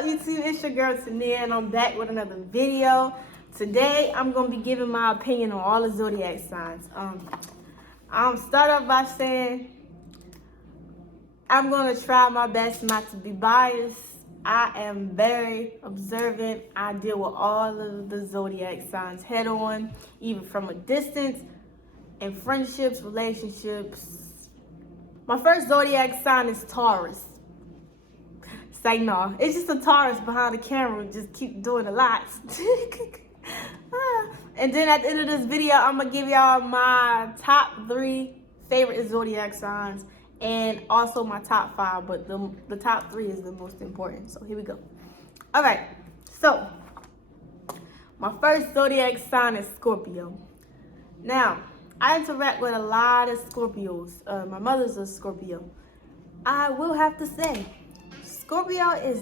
up, YouTube? It's your girl Tania, and I'm back with another video. Today, I'm gonna be giving my opinion on all the zodiac signs. I'll start off by saying I'm gonna try my best not to be biased. I am very observant. I deal with all of the zodiac signs head on, even from a distance, in friendships, relationships. My first zodiac sign is Taurus. Say no, it's just a Taurus behind the camera, just keep doing a lot. And then at the end of this video, I'm gonna give y'all my top 3 favorite zodiac signs and also my top 5, but the top 3 is the most important. So here we go. All right, so my first zodiac sign is Scorpio. Now, I interact with a lot of Scorpios. My mother's a Scorpio. I will have to say, Scorpio is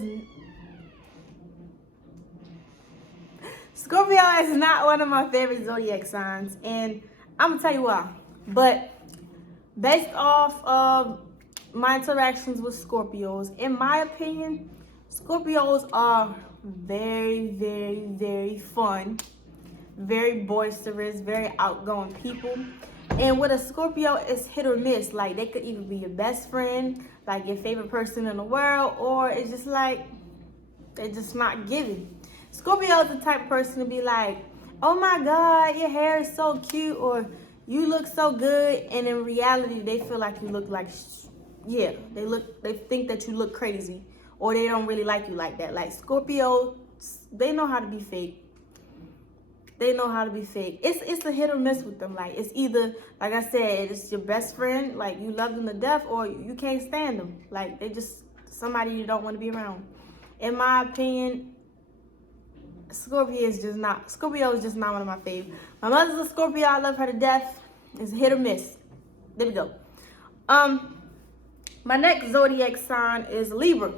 not one of my favorite zodiac signs, and I'm gonna tell you why. But based off of my interactions with Scorpios, in my opinion, Scorpios are very, very, very fun, very boisterous, very outgoing people. And with a Scorpio, it's hit or miss. Like, they could either be your best friend, like your favorite person in the world, or it's just like, they're just not giving. Scorpio is the type of person to be like, oh my God, your hair is so cute, or you look so good. And in reality, they feel like you look like, they think that you look crazy, or they don't really like you like that. Like, Scorpio, they know how to be fake. They know how to be fake. It's a hit or miss with them. Like, it's either, like I said, it's your best friend, like you love them to death, or you can't stand them. Like, they just somebody you don't want to be around. In my opinion, Scorpio is just not one of my favorites. My mother's a Scorpio. I love her to death. It's a hit or miss. There we go. My next zodiac sign is Libra.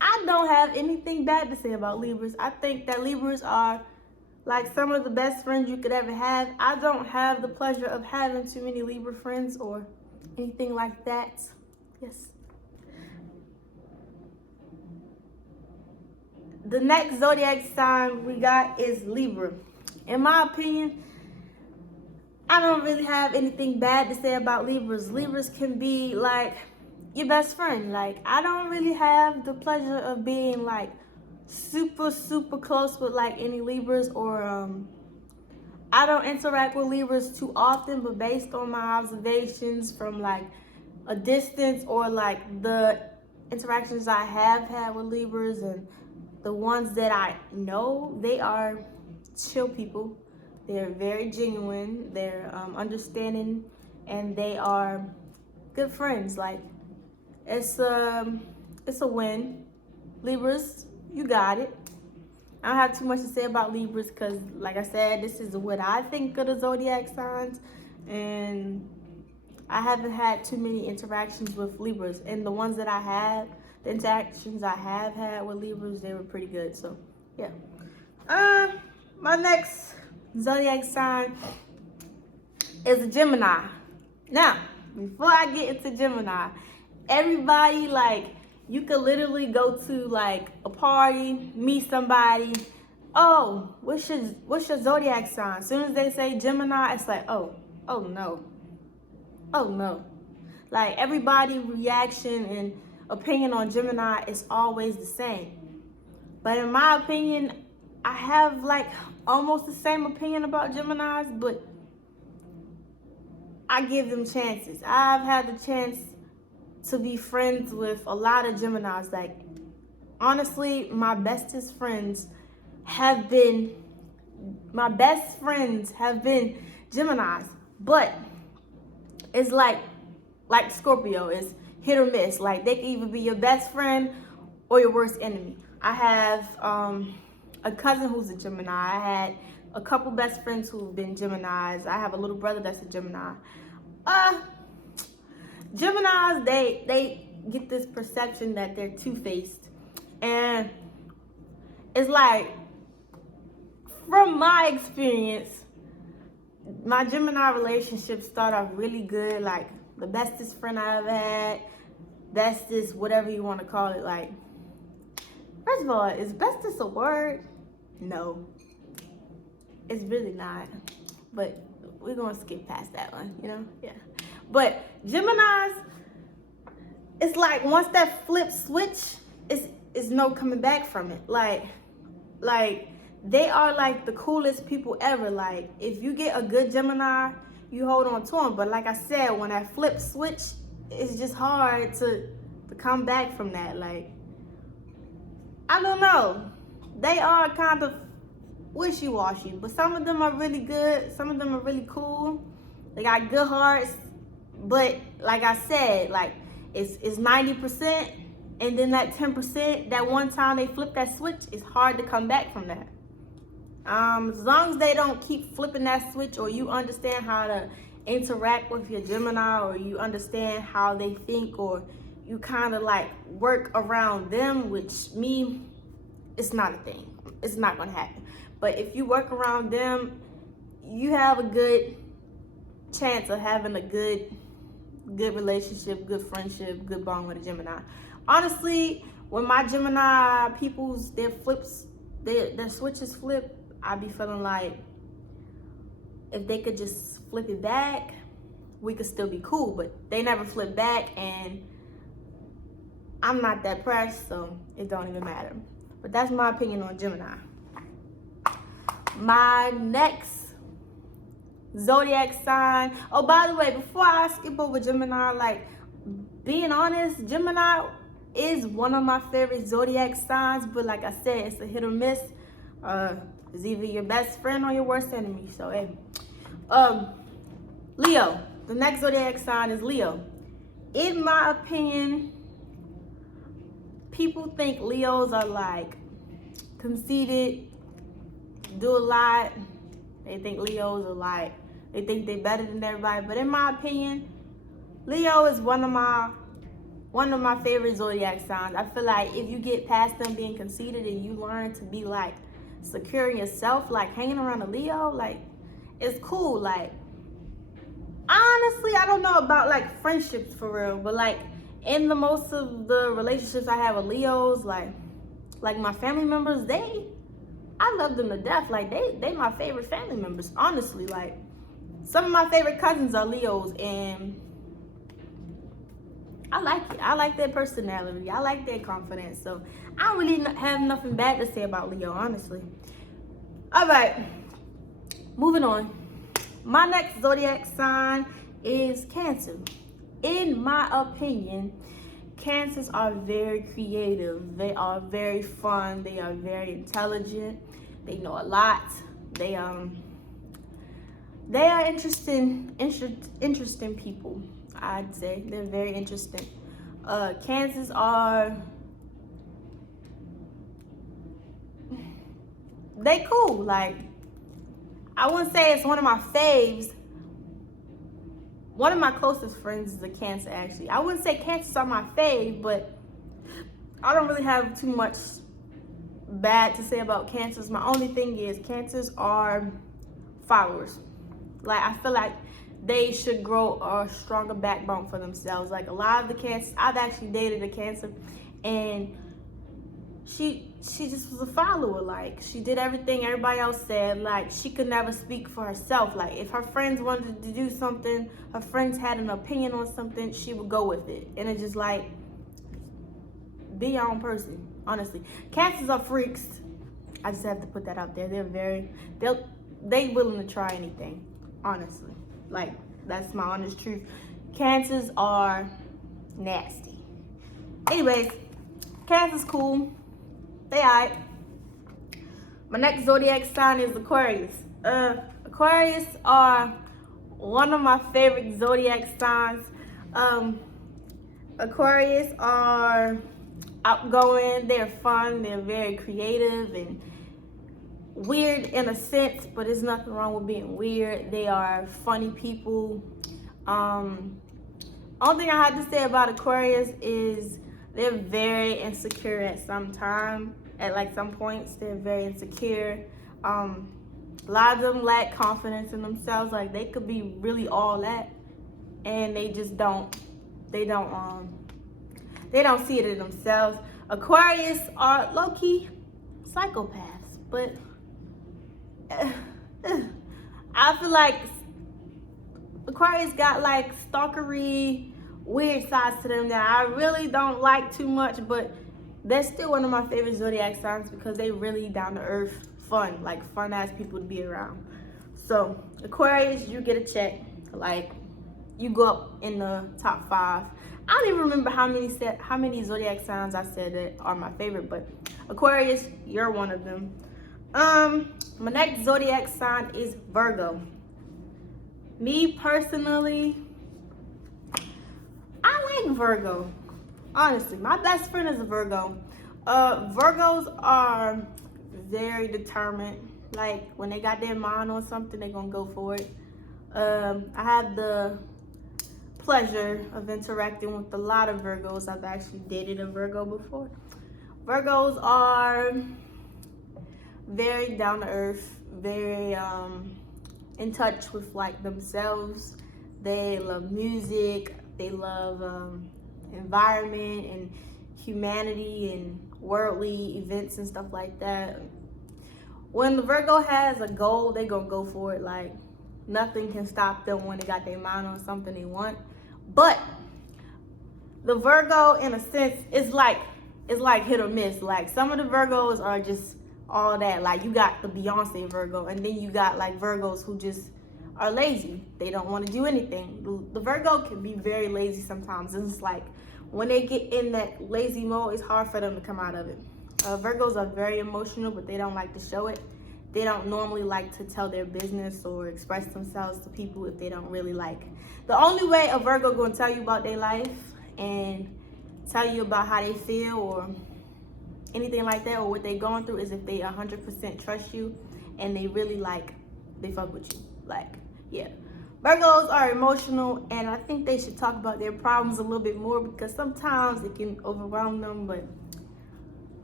I don't have anything bad to say about Libras. I think that Libras are like some of the best friends you could ever have. I don't have the pleasure of having too many Libra friends or anything like that. Yes. The next zodiac sign we got is Libra. In my opinion, I don't really have anything bad to say about Libras. Libras can be like your best friend. Like, I don't really have the pleasure of being like super close with like any Libras, or I don't interact with Libras too often, but based on my observations from like a distance, or like the interactions I have had with Libras and the ones that I know, they are chill people. They're very genuine, they're understanding, and they are good friends. Like, it's a win. Libras, you got it. I don't have too much to say about Libras because, like I said, this is what I think of the zodiac signs, and I haven't had too many interactions with Libras. And the ones that I have, the interactions I have had with Libras, they were pretty good. So, yeah. My next zodiac sign is a Gemini. Now, before I get into Gemini, everybody, like, you could literally go to like a party, meet somebody. Oh, what's your zodiac sign? As soon as they say Gemini, it's like, oh no. Like, everybody's reaction and opinion on Gemini is always the same. But in my opinion, I have like almost the same opinion about Geminis, but I give them chances. I've had the chance to be friends with a lot of Geminis. Like, honestly, my bestest friends have been Geminis. But it's like Scorpio, is hit or miss. Like, they can either be your best friend or your worst enemy. I have a cousin who's a Gemini. I had a couple best friends who've been Geminis. I have a little brother that's a Gemini. Geminis, they get this perception that they're two-faced. And it's like, from my experience, my Gemini relationships start off really good. Like, the bestest friend I ever had, bestest, whatever you want to call it. Like, First of all, is bestest a word? No, it's really not. But we're gonna skip past that one, you know? Yeah. But Geminis, it's like once that flip switch, it's no coming back from it. Like they are like the coolest people ever. Like if you get a good Gemini, you hold on to them. But like I said, when that flip switch, it's just hard to come back from that. Like, I don't know. They are kind of wishy-washy, but some of them are really good. Some of them are really cool. They got good hearts. But like I said, like it's 90%, and then that 10%, that one time they flip that switch, it's hard to come back from that. As long as they don't keep flipping that switch, or you understand how to interact with your Gemini, or you understand how they think, or you kind of like work around them, which me, it's not a thing. It's not gonna happen. But if you work around them, you have a good chance of having a good relationship, good friendship, good bond with a Gemini. Honestly, when my Gemini peoples, their switches flip, I be feeling like if they could just flip it back, we could still be cool. But they never flip back, and I'm not that pressed, so it don't even matter. But that's my opinion on Gemini. My next zodiac sign. Oh, by the way, before I skip over Gemini, like, being honest, Gemini is one of my favorite zodiac signs, but like I said, it's a hit or miss. It's either your best friend or your worst enemy. So hey, Leo. The next zodiac sign is Leo. In my opinion, people think Leos are like conceited, do a lot. They think Leos are like, they think they're better than everybody. But in my opinion, Leo is one of my favorite zodiac signs. I feel like if you get past them being conceited and you learn to be like secure in yourself, like hanging around a Leo, like it's cool. Like honestly, I don't know about like friendships for real, but like in the most of the relationships I have with Leos, like my family members, I love them to death. Like they my favorite family members, honestly. Like some of my favorite cousins are Leos, and I like it. I like their personality. I like their confidence. So I don't really have nothing bad to say about Leo, honestly. All right, moving on. My next zodiac sign is Cancer. In my opinion, Cancers are very creative. They are very fun. They are very intelligent. They know a lot. They are interesting people. I'd say they're very interesting. Cancers are they cool. Like I wouldn't say it's one of my faves. One of my closest friends is a Cancer, actually. I wouldn't say Cancers are my fave, but I don't really have too much bad to say about Cancers. My only thing is Cancers are followers. Like I feel like they should grow a stronger backbone for themselves. Like a lot of the Cancers, I've actually dated a Cancer, and she just was a follower. Like she did everything everybody else said. Like she could never speak for herself. Like if her friends wanted to do something, her friends had an opinion on something, she would go with it. And it's just like, be your own person, honestly. Cancers are freaks. I just have to put that out there. They willing to try anything, honestly. Like that's my honest truth. Cancers are nasty. Anyways, Cancer's cool. They alright. My next zodiac sign is Aquarius. Aquarius are one of my favorite zodiac signs. Aquarius are outgoing. They're fun. They're very creative and weird in a sense, but there's nothing wrong with being weird. They are funny people. Only thing I had to say about Aquarius is they're very insecure at some time. At like some points, they're very insecure. A lot of them lack confidence in themselves. Like they could be really all that, and they just don't. They don't see it in themselves. Aquarius are low-key psychopaths, but I feel like Aquarius got like stalkery, weird sides to them that I really don't like too much, but they're still one of my favorite zodiac signs because they really down to earth, fun, like fun ass people to be around. So Aquarius, you get a check, like you go up in the top 5. I don't even remember how many zodiac signs I said that are my favorite, but Aquarius, you're one of them. My next zodiac sign is Virgo. Me personally, I like Virgo. Honestly, my best friend is a Virgo. Virgos are very determined. Like when they got their mind on something, they're gonna go for it. I had the pleasure of interacting with a lot of Virgos. I've actually dated a Virgo before. Virgos are very down to earth, very in touch with like themselves. They love music, they love environment and humanity and worldly events and stuff like that. When the Virgo has a goal, they gonna go for it. Like nothing can stop them when they got their mind on something they want. But the Virgo, in a sense, is like hit or miss. Like some of the Virgos are just all that. Like you got the Beyonce Virgo, and then you got like Virgos who just are lazy. They don't want to do anything. The Virgo can be very lazy sometimes. It's like when they get in that lazy mode, it's hard for them to come out of it. Virgos are very emotional, but they don't like to show it. They don't normally like to tell their business or express themselves to people if they don't really like. The only way a Virgo gonna tell you about their life and tell you about how they feel or anything like that or what they're going through is if they 100% trust you and they really like, they fuck with you. Like, yeah. Virgos are emotional, and I think they should talk about their problems a little bit more because sometimes it can overwhelm them, but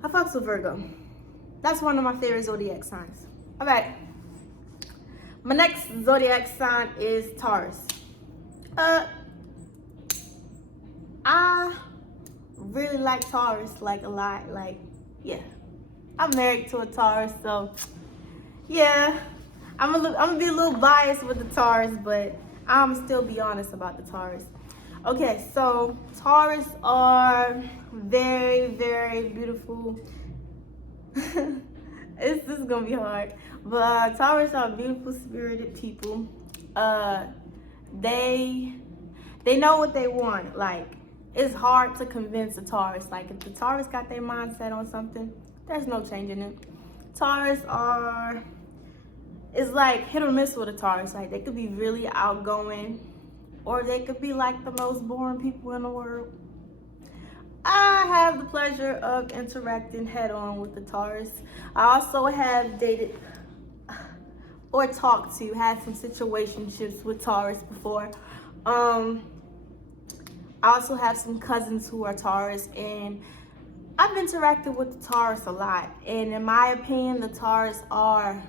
I fucks with Virgo. That's one of my favorite zodiac signs. All right. My next zodiac sign is Taurus. I really like Taurus, like a lot. Like, yeah. I'm married to a Taurus, so yeah. I'm gonna be a little biased with the Taurus, but I'm still be honest about the Taurus. Okay, so Taurus are very, very beautiful. This is gonna be hard, but Taurus are beautiful, spirited people. They know what they want. Like it's hard to convince a Taurus. Like if the Taurus got their mindset on something, there's no changing it. Taurus are. It's like hit or miss with a Taurus. Like they could be really outgoing or they could be like the most boring people in the world. I have the pleasure of interacting head on with the Taurus. I also have dated or talked to, had some situationships with Taurus before. I also have some cousins who are Taurus, and I've interacted with the Taurus a lot. And in my opinion, the Taurus are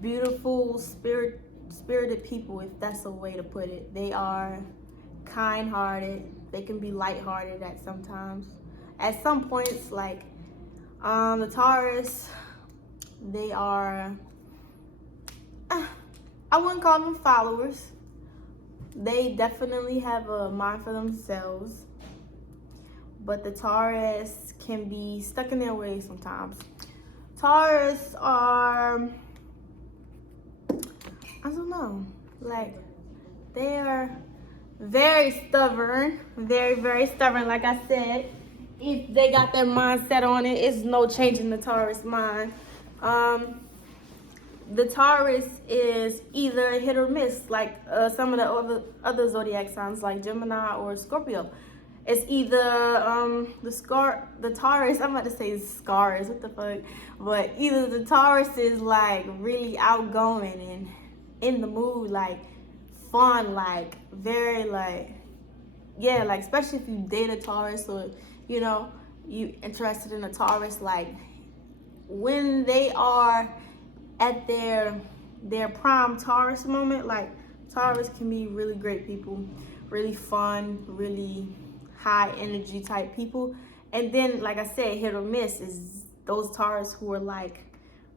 beautiful, spirited people, if that's a way to put it. They are kind-hearted. They can be light-hearted at sometimes. At some points, like the Taurus, they are, I wouldn't call them followers. They definitely have a mind for themselves. But the Taurus can be stuck in their ways sometimes. Taurus are, I don't know, like they are very stubborn, very, very stubborn. Like I said, if they got their mind set on it, it's no changing the Taurus mind. The Taurus is either hit or miss, like some of the other zodiac signs like Gemini or Scorpio. It's either the Taurus, I'm about to say scars, what the fuck? But either the Taurus is like really outgoing and in the mood, like fun, like very like, yeah, like especially if you date a Taurus or, you know, you interested in a Taurus, like when they are at their prime Taurus moment, like Taurus can be really great people, really fun, really high energy type people. And then, like I said, hit or miss is those Taurus who are like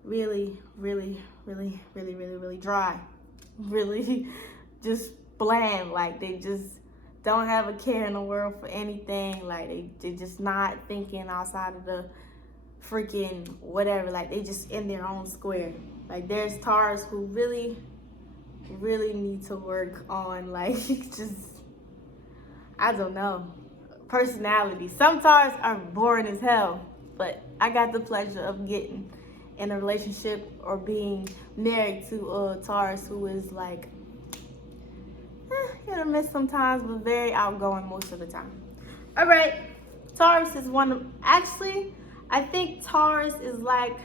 really, really, really, really, really, really dry. Really just bland. Like they just don't have a care in the world for anything. Like they just not thinking outside of the freaking whatever. Like they just in their own square. Like there's Taurus who really, really need to work on like just, I don't know, personality. Some Taurus are boring as hell, but I got the pleasure of getting in a relationship or being married to a Taurus who is like hit or miss sometimes, but very outgoing most of the time. All right, Taurus is one of, actually, I think Taurus is like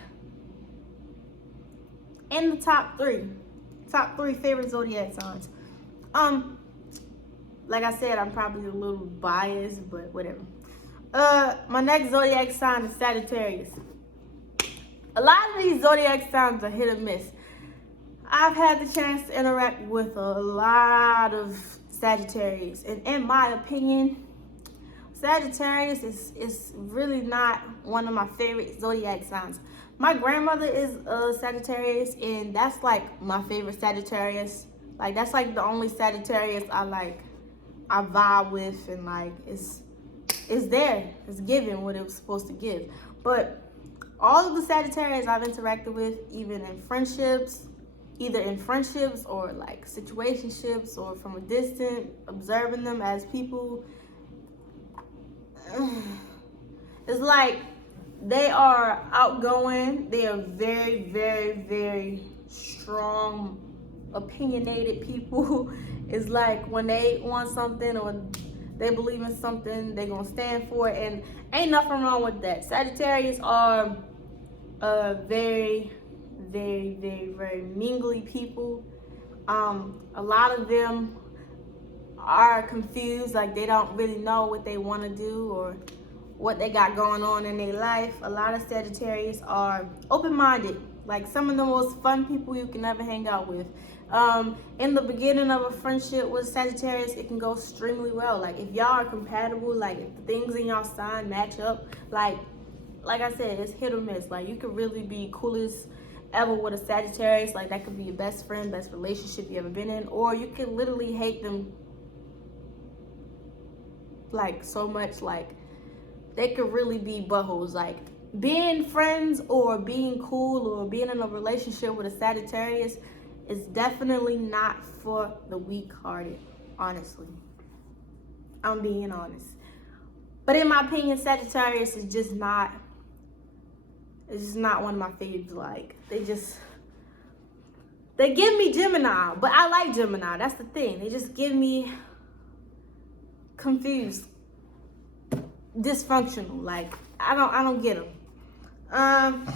in the top three favorite zodiac signs. Like I said, I'm probably a little biased, but whatever. My next zodiac sign is Sagittarius. A lot of these zodiac signs are hit or miss. I've had the chance to interact with a lot of Sagittarius, and in my opinion, Sagittarius is really not one of my favorite zodiac signs. My grandmother is a Sagittarius, and that's like my favorite Sagittarius. Like that's like the only Sagittarius I vibe with, and like it's there. It's giving what it was supposed to give. But all of the Sagittarius I've interacted with, even in friendships, either in friendships or like situationships or from a distance, observing them as people, it's like they are outgoing. They are very, very, very strong, opinionated people. It's like when they want something or they believe in something, they're going to stand for it. And ain't nothing wrong with that. Sagittarius are very, very, very, very mingly people. A lot of them are confused, like they don't really know what they want to do or what they got going on in their life. A lot of Sagittarius are open-minded, like some of the most fun people you can ever hang out with. In the beginning of a friendship with Sagittarius, it can go extremely well. Like if y'all are compatible, like if the things in y'all sign match up, like I said, it's hit or miss. Like you could really be coolest ever with a Sagittarius. Like that could be your best friend, best relationship you ever been in, or you could literally hate them like so much. Like they could really be buttholes. Like being friends or being cool or being in a relationship with a Sagittarius is definitely not for the weak-hearted, honestly. I'm being honest. But in my opinion, Sagittarius is just not, it's just not one of my faves. Like they give me Gemini, but I like Gemini. That's the thing. They just give me confused, dysfunctional. Like I don't get them.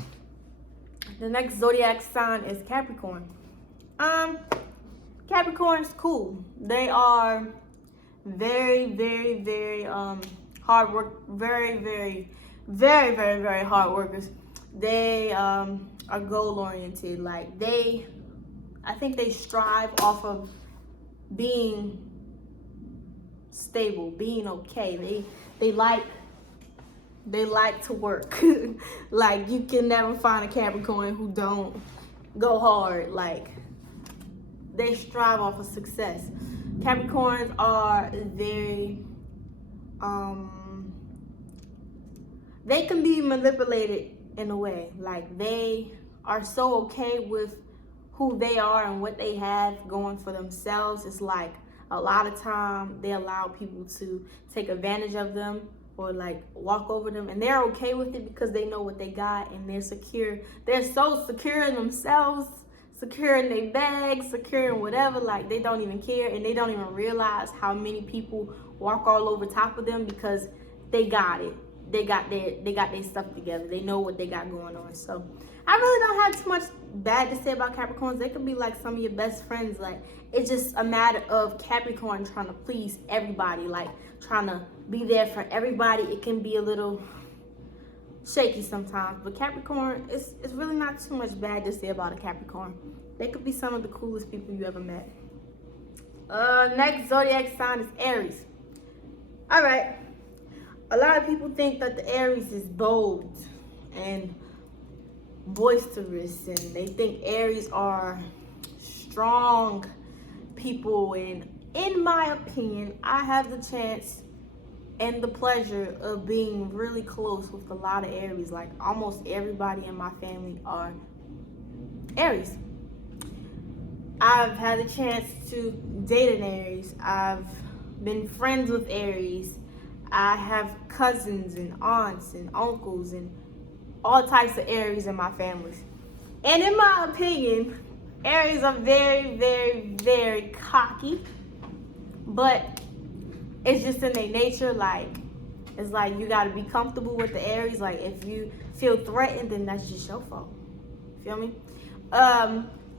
The next zodiac sign is Capricorn. Capricorn's cool. They are very, very, very hard work, very, very, very, very, very hard workers. They are goal oriented. Like I think they strive off of being stable, being okay. They like to work. Like you can never find a Capricorn who don't go hard. Like they strive off of success. Capricorns are very they can be manipulated in a way. Like they are so okay with who they are and what they have going for themselves. It's like a lot of time they allow people to take advantage of them or like walk over them, and they're okay with it because they know what they got and they're secure. They're so secure in themselves, secure in their bags, secure in whatever. Like they don't even care, and they don't even realize how many people walk all over top of them because they got it. They got their stuff together. They know what they got going on. So I really don't have too much bad to say about Capricorns. They could be like some of your best friends. Like it's just a matter of Capricorn trying to please everybody, like trying to be there for everybody. It can be a little shaky sometimes, but Capricorn, it's really not too much bad to say about a Capricorn. They could be some of the coolest people you ever met. Next zodiac sign is Aries. All right. A lot of people think that the Aries is bold and boisterous, and they think Aries are strong people. And in my opinion, I have the chance and the pleasure of being really close with a lot of Aries. Like almost everybody in my family are Aries. I've had the chance to date an Aries. I've been friends with Aries. I have cousins and aunts and uncles and all types of Aries in my families. And in my opinion, Aries are very, very, very cocky. But it's just in their nature. Like, it's like you gotta be comfortable with the Aries. Like, if you feel threatened, then that's just your fault. Feel me?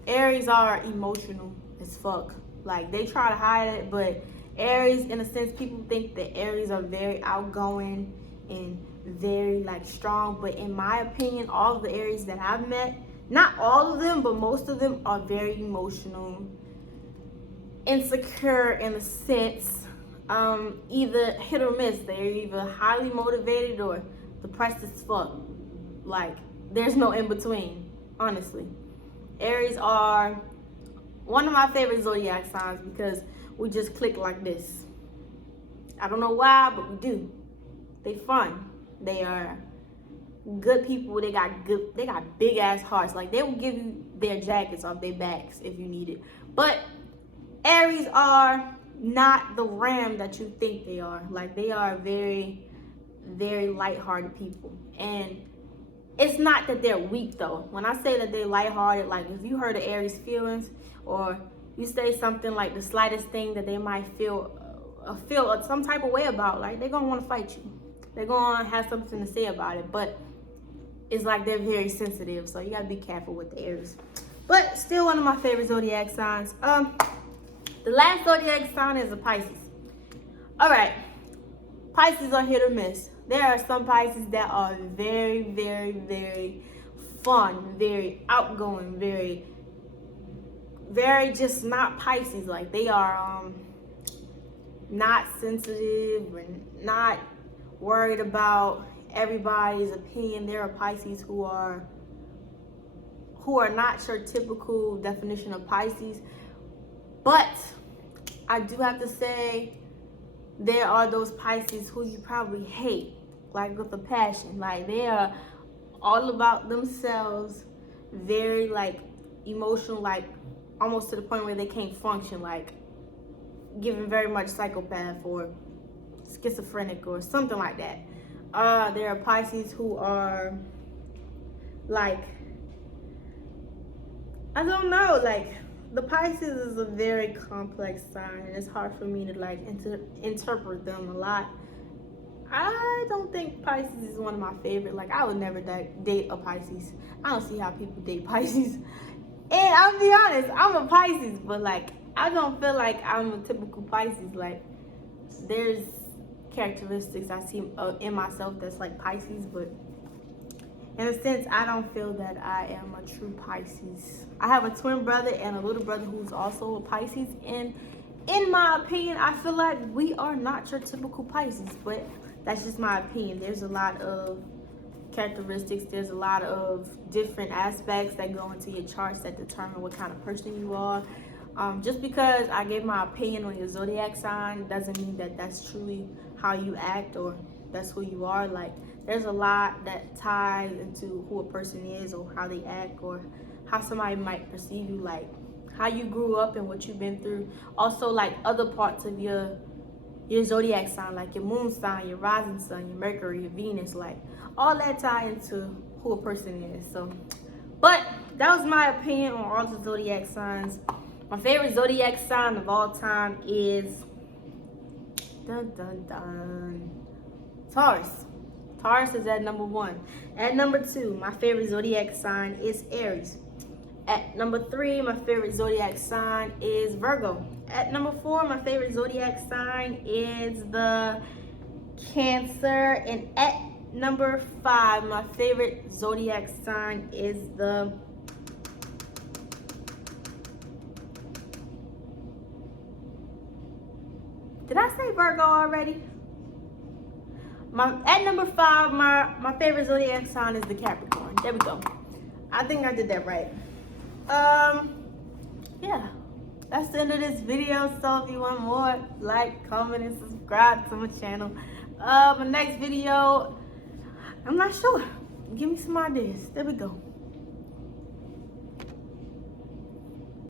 Aries are emotional as fuck. Like, they try to hide it, but Aries, in a sense, people think that Aries are very outgoing and very like strong. But in my opinion, all of the Aries that I've met, not all of them, but most of them are very emotional, insecure in a sense. Either hit or miss. They're either highly motivated or depressed as fuck. Like, there's no in between, honestly. Aries are one of my favorite zodiac signs because we just click like this. I don't know why, but we do. They fun. They are good people. They got big ass hearts. Like, they will give you their jackets off their backs if you need it. But Aries are not the ram that you think they are. Like, they are very, very lighthearted people. And it's not that they're weak though. When I say that they're lighthearted, like if you hurt an Aries feelings or you say something like the slightest thing that they might feel some type of way about, like they're gonna want to fight you. They're gonna have something to say about it. But it's like they're very sensitive, so you gotta be careful with the Aries. But still one of my favorite zodiac signs. The last zodiac sign is a Pisces. All right, Pisces are hit or miss. There are some Pisces that are very, very, very fun, very outgoing, very, very just not Pisces. Like, they are not sensitive and not worried about everybody's opinion. There are Pisces who are not your typical definition of Pisces. But I do have to say, there are those Pisces who you probably hate, like with a passion. Like, they are all about themselves, very like emotional, like almost to the point where they can't function, like giving very much psychopath or schizophrenic or something like that. There are Pisces who are like, I don't know, like, the Pisces is a very complex sign, and it's hard for me to like interpret them a lot. I don't think Pisces is one of my favorite. Like, I would never date a Pisces. I don't see how people date Pisces. And I'll be honest, I'm a Pisces, but like, I don't feel like I'm a typical Pisces. Like, there's characteristics I see in myself that's like Pisces, but in a sense, I don't feel that I am a true Pisces. I have a twin brother and a little brother who's also a Pisces. And in my opinion, I feel like we are not your typical Pisces. But that's just my opinion. There's a lot of characteristics. There's a lot of different aspects that go into your charts that determine what kind of person you are. Just because I gave my opinion on your zodiac sign doesn't mean that that's truly how you act or that's who you are. Like, there's a lot that ties into who a person is or how they act or how somebody might perceive you, like how you grew up and what you've been through. Also, like other parts of your zodiac sign, like your moon sign, your rising sun, your Mercury, your Venus, like all that tie into who a person is. So, but that was my opinion on all the zodiac signs. My favorite zodiac sign of all time is Taurus. Taurus is at number 1. At number 2, my favorite zodiac sign is Aries. At number 3, my favorite zodiac sign is Virgo. At number 4, my favorite zodiac sign is the Cancer. And at number 5, my favorite zodiac sign is the Did I say Virgo already? At number 5, my favorite zodiac sign is the Capricorn. There we go. I think I did that right. Yeah, that's the end of this video. So if you want more, like, comment, and subscribe to my channel. My next video, I'm not sure. Give me some ideas. There we go.